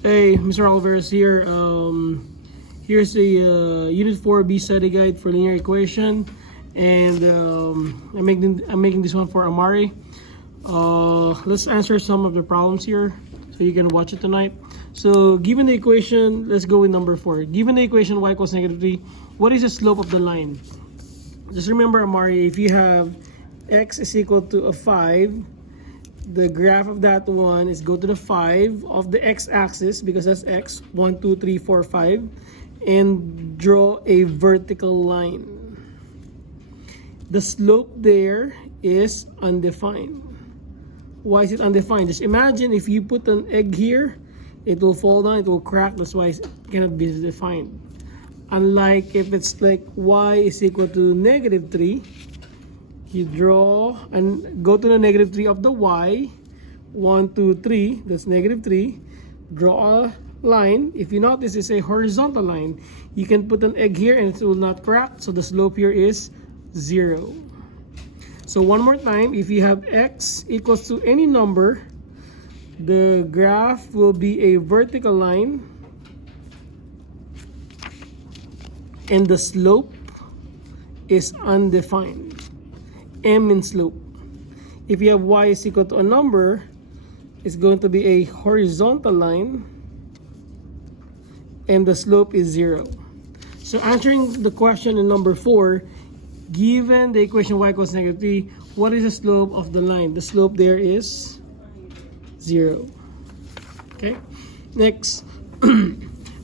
Hey, Mr. Alvarez here. Here's a Unit 4B study guide for linear equation, and I'm making this one for Amari. Let's answer some of the problems here, so you can watch it tonight. So, given the equation, let's go with number 4. Given the equation y equals -3, what is the slope of the line? Just remember, Amari, if you have x is equal to a 5. The graph of that one is go to the 5 of the x-axis, because that's x, 1, 2, 3, 4, 5, and draw a vertical line. The slope there is undefined. Why is it undefined? Just imagine if you put an egg here, it will fall down, it will crack, that's why it cannot be defined. Unlike if it's like y is equal to -3, you draw and go to the -3 of the y, 1, 2, 3, that's -3. Draw a line. If you notice, it's a horizontal line. You can put an egg here and it will not crack, so the slope here is 0. So one more time, if you have x equals to any number, the graph will be a vertical line, and the slope is undefined. M in slope. If you have y is equal to a number, it's going to be a horizontal line, and the slope is 0. So answering the question in number 4, given the equation y equals -3, what is the slope of the line? The slope there is 0. Okay. Next,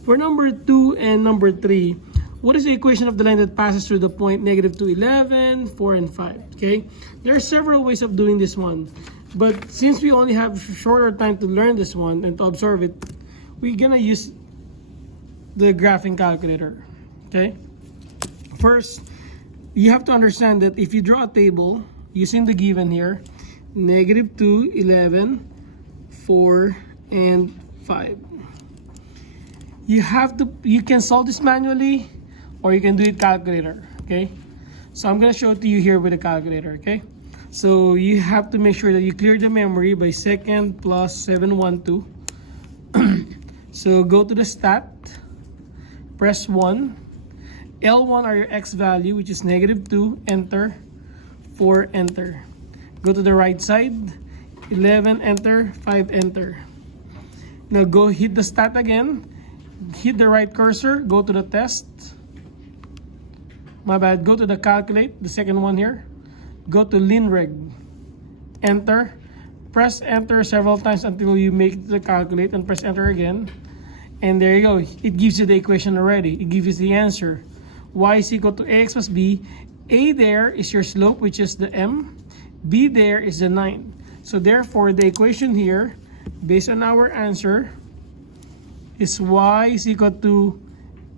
for number 2 and number 3, what is the equation of the line that passes through the point -2, 11, 4, and 5? Okay, there are several ways of doing this one, but since we only have shorter time to learn this one and to observe it, we're gonna use the graphing calculator. Okay, first you have to understand that if you draw a table using the given here, -2, 11, 4, and 5, you can solve this manually, or you can do it calculator. Okay, so I'm gonna show it to you here with a calculator. Okay, so you have to make sure that you clear the memory by second plus 712. So go to the stat, press 1, L1 are your x value, which is -2, enter, 4, enter. Go to the right side, 11, enter, 5, enter. Now go hit the stat again, hit the right cursor, go to the test. My bad, go to the calculate, the second one here. Go to linreg, enter. Press enter several times until you make the calculate, and press enter again. And there you go, it gives you the equation already. It gives you the answer. Y is equal to ax plus b. A there is your slope, which is the m. B there is the 9. So therefore, the equation here, based on our answer, is y is equal to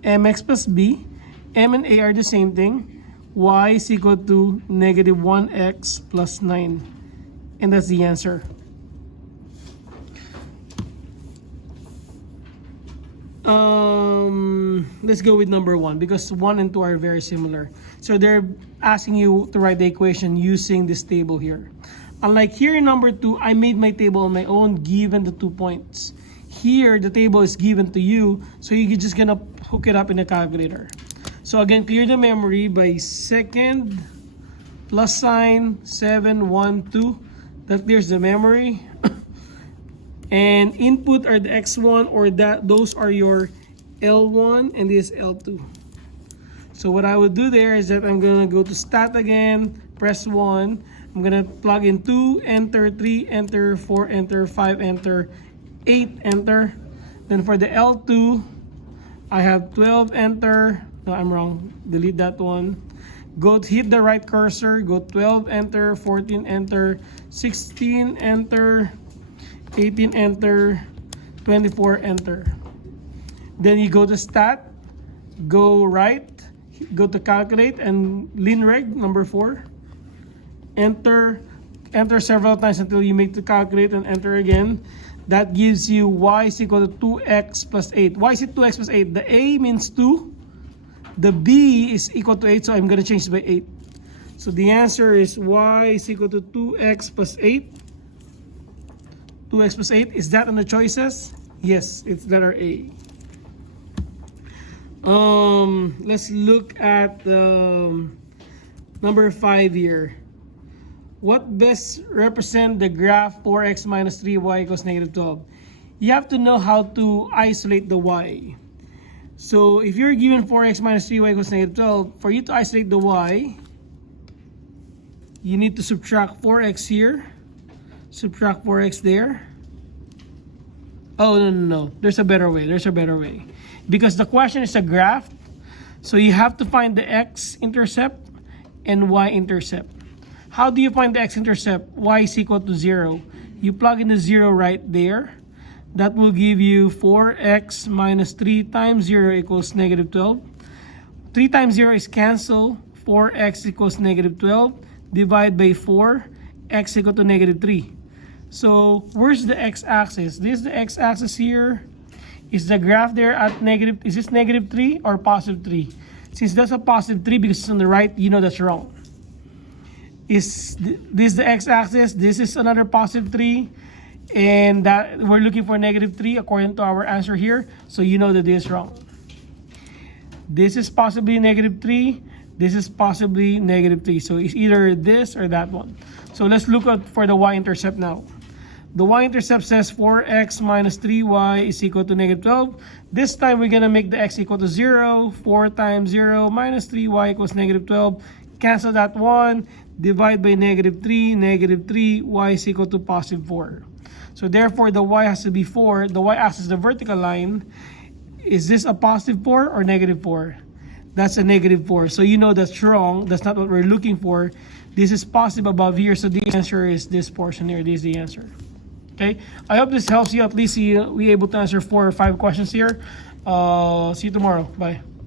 mx plus b. M and A are the same thing. Y is equal to -1x plus 9. And that's the answer. Let's go with number 1, because 1 and 2 are very similar. So they're asking you to write the equation using this table here. Unlike here in number 2, I made my table on my own given the 2 points. Here, the table is given to you, so you're just gonna hook it up in a calculator. So again, clear the memory by second plus sign 712. That clears the memory. And input are the x1, or those are your L1 and this L2. So what I would do there is that I'm gonna go to stat again, press 1. I'm gonna plug in 2, enter, 3, enter, 4, enter, 5, enter, 8, enter. Then for the L2, I have 12, enter. No, I'm wrong. Delete that one. Go hit the right cursor. Go 12, enter, 14, enter, 16, enter, 18, enter, 24, enter. Then you go to stat, go right, go to calculate, and linreg, number 4. Enter several times until you make the calculate, and enter again. That gives you y is equal to 2x plus 8. Why is it 2x plus 8? The a means 2. The b is equal to 8, so I'm going to change it by 8. So the answer is y is equal to 2x plus 8. 2x plus 8. Is that on the choices? Yes, it's letter A. Let's look at number 5 here. What best represent the graph 4x minus 3y equals negative 12? You have to know how to isolate the y. So if you're given 4x minus 3y equals negative 12, for you to isolate the y, you need to subtract 4x here, subtract 4x there. Oh, no. There's a better way. Because the question is a graph, so you have to find the x-intercept and y-intercept. How do you find the x-intercept? Y is equal to 0. You plug in the 0 right there. That will give you 4x minus 3 times 0 equals negative 12. 3 times 0 is cancel. 4x equals negative 12. Divide by 4. X equal to negative 3. So where's the x-axis? This is the x-axis here. Is the graph there at negative? Is this negative 3 or positive 3? Since that's a positive 3 because it's on the right, you know that's wrong. Is this the x-axis? This is another positive 3. And that we're looking for negative 3 according to our answer here. So you know that this is wrong. This is possibly negative 3. This is possibly negative 3. So it's either this or that one. So let's look at for the y-intercept now. The y-intercept says 4x minus 3y is equal to negative 12. This time we're going to make the x equal to 0. 4 times 0 minus 3y equals negative 12. Cancel that one. Divide by negative 3. Negative 3. Y is equal to positive 4. So therefore, the y has to be 4. The y-axis is the vertical line. Is this a positive 4 or negative 4? That's a negative 4. So you know that's wrong. That's not what we're looking for. This is positive above here. So the answer is this portion here. This is the answer. Okay. I hope this helps you. At least we able to answer 4 or 5 questions here. See you tomorrow. Bye.